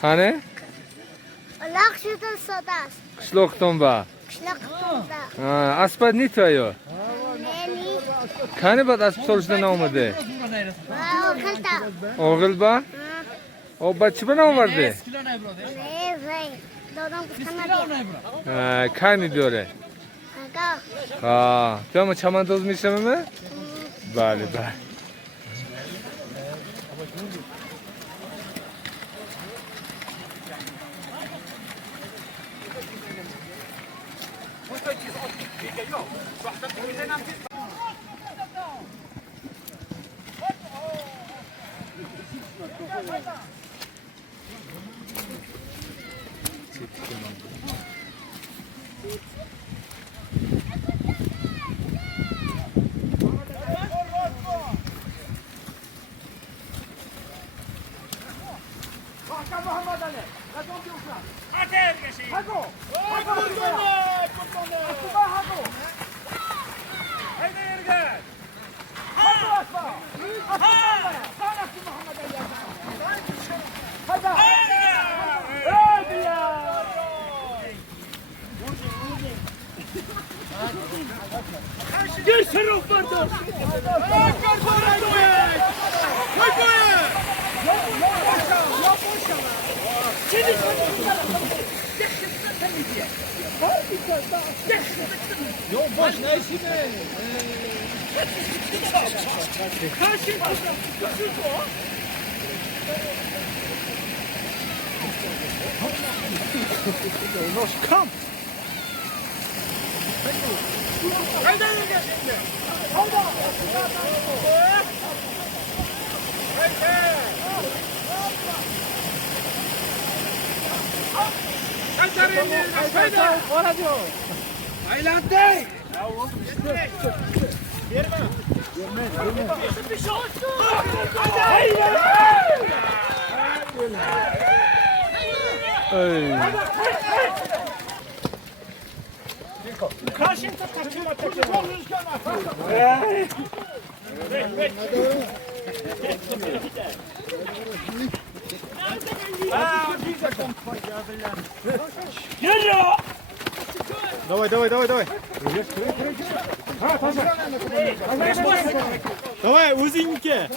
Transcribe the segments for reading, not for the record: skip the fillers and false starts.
Qani? Lakshyadan sodas. Qishloqdan ba. Qishloqda. Ha, aspat ne to'yo? Neni? Qani bad asp solishdan olmadi. O'g'ilda. O'g'il ba? O bachchi bilan olmadi. Ne vay. Dodam qanadı. Ha, qani diyor. Aga. Ha, tamam chamandoz mishimi? Bale, bale. Давай, давай, давай, давай. Давай, узеньке.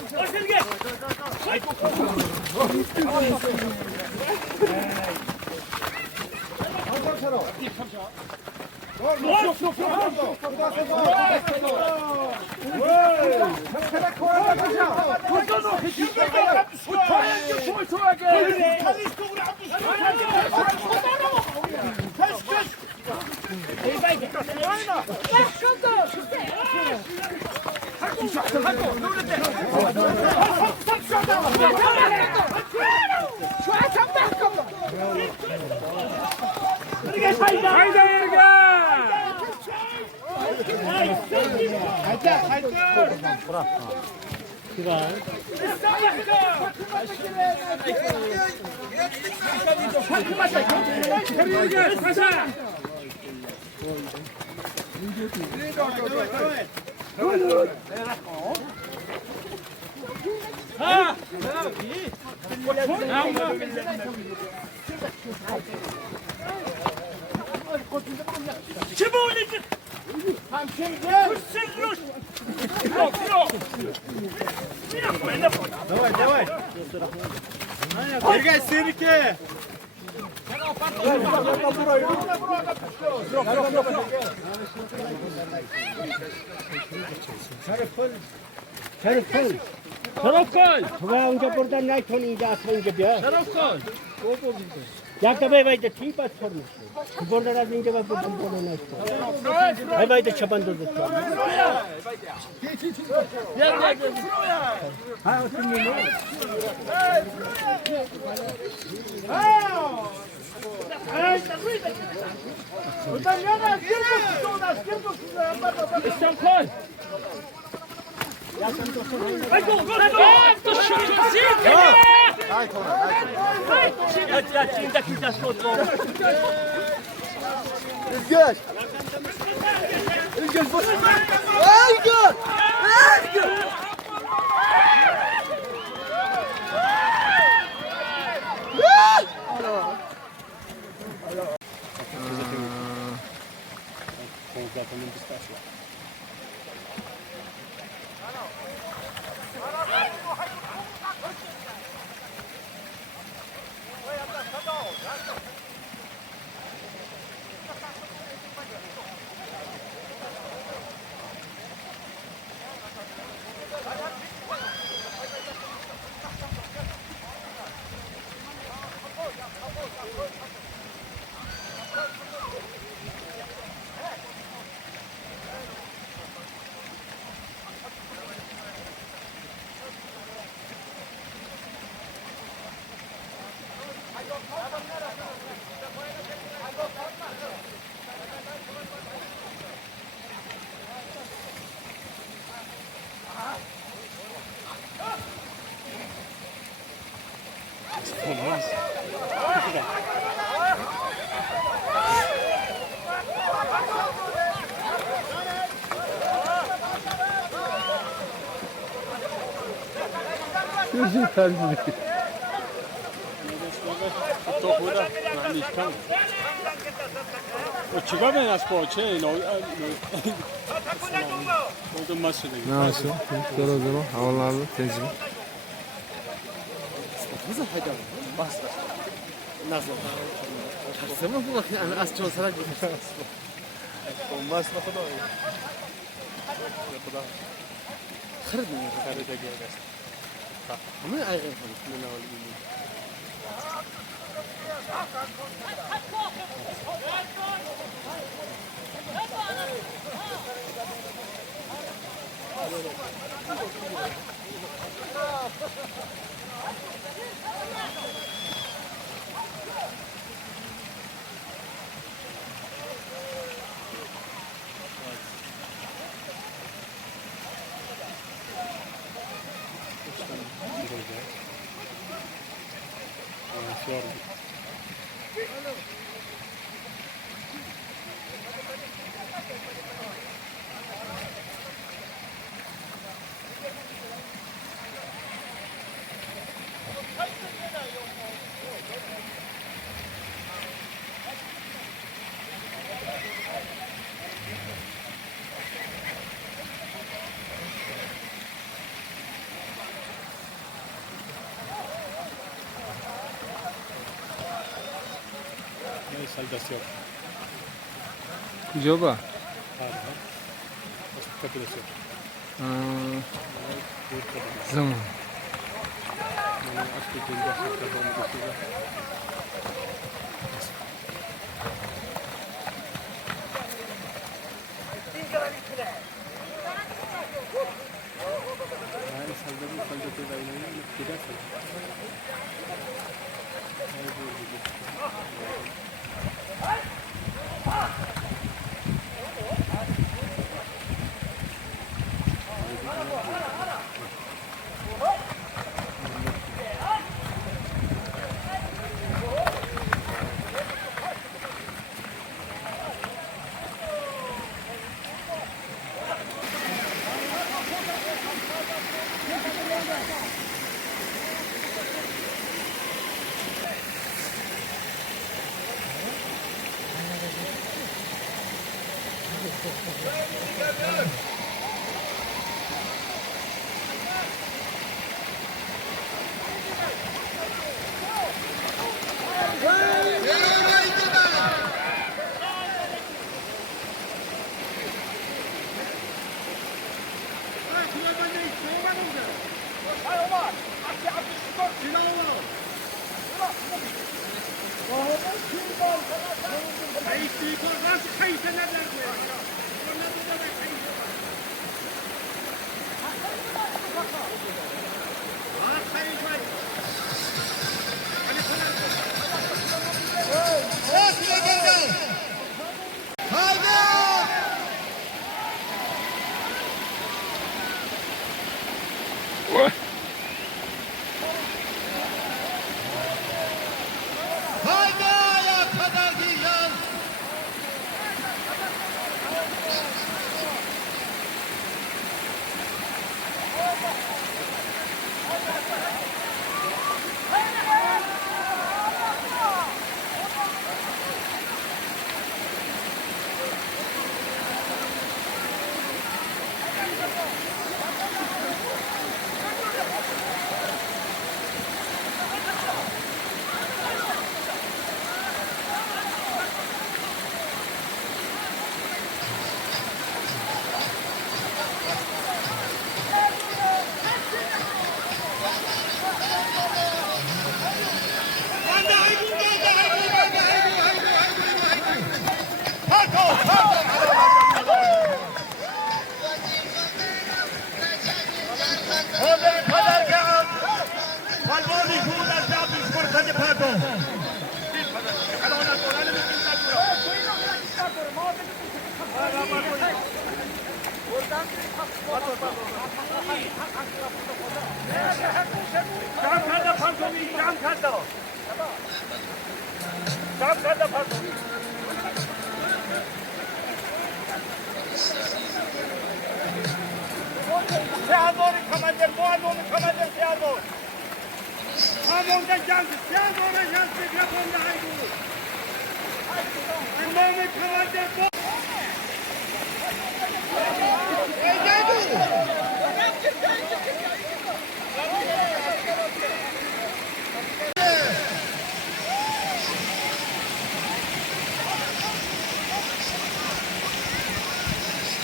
Давай, давай. Бегай, сырки. Taraf koy. Tamam önce buradan ne tonuydu atınca bir. Taraf koy. Yakta bey bayda tipat sormuş. Buradan az önce bak buradan ne istiyor. Bey bayda çaban dozu. Gel. Ha oturun ne? Buradan ne? İstem koy. Özgür. Özgür boş. Özgür. Özgür. Ciekawe na spocie, no. To masz Ne yapıyorsun? Zor o zaman. Havalı tecrübe. Nasıl hayda? Bas. Nasıl? Zaman bu bakın ana az çok sarak bir. Olmaz mı kadar? Yapıda. Kırdı mı kadar da geldi. Ama ayrı falan ne oldu? Saldación. Joba. Kapitülasyon. Zaman.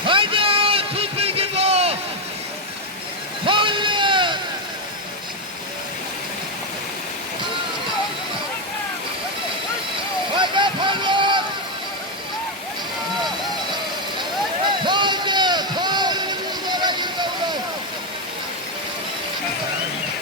Haydi tutun gibi o. Haydi. Haydi Pavlov. Haydi. Haydi.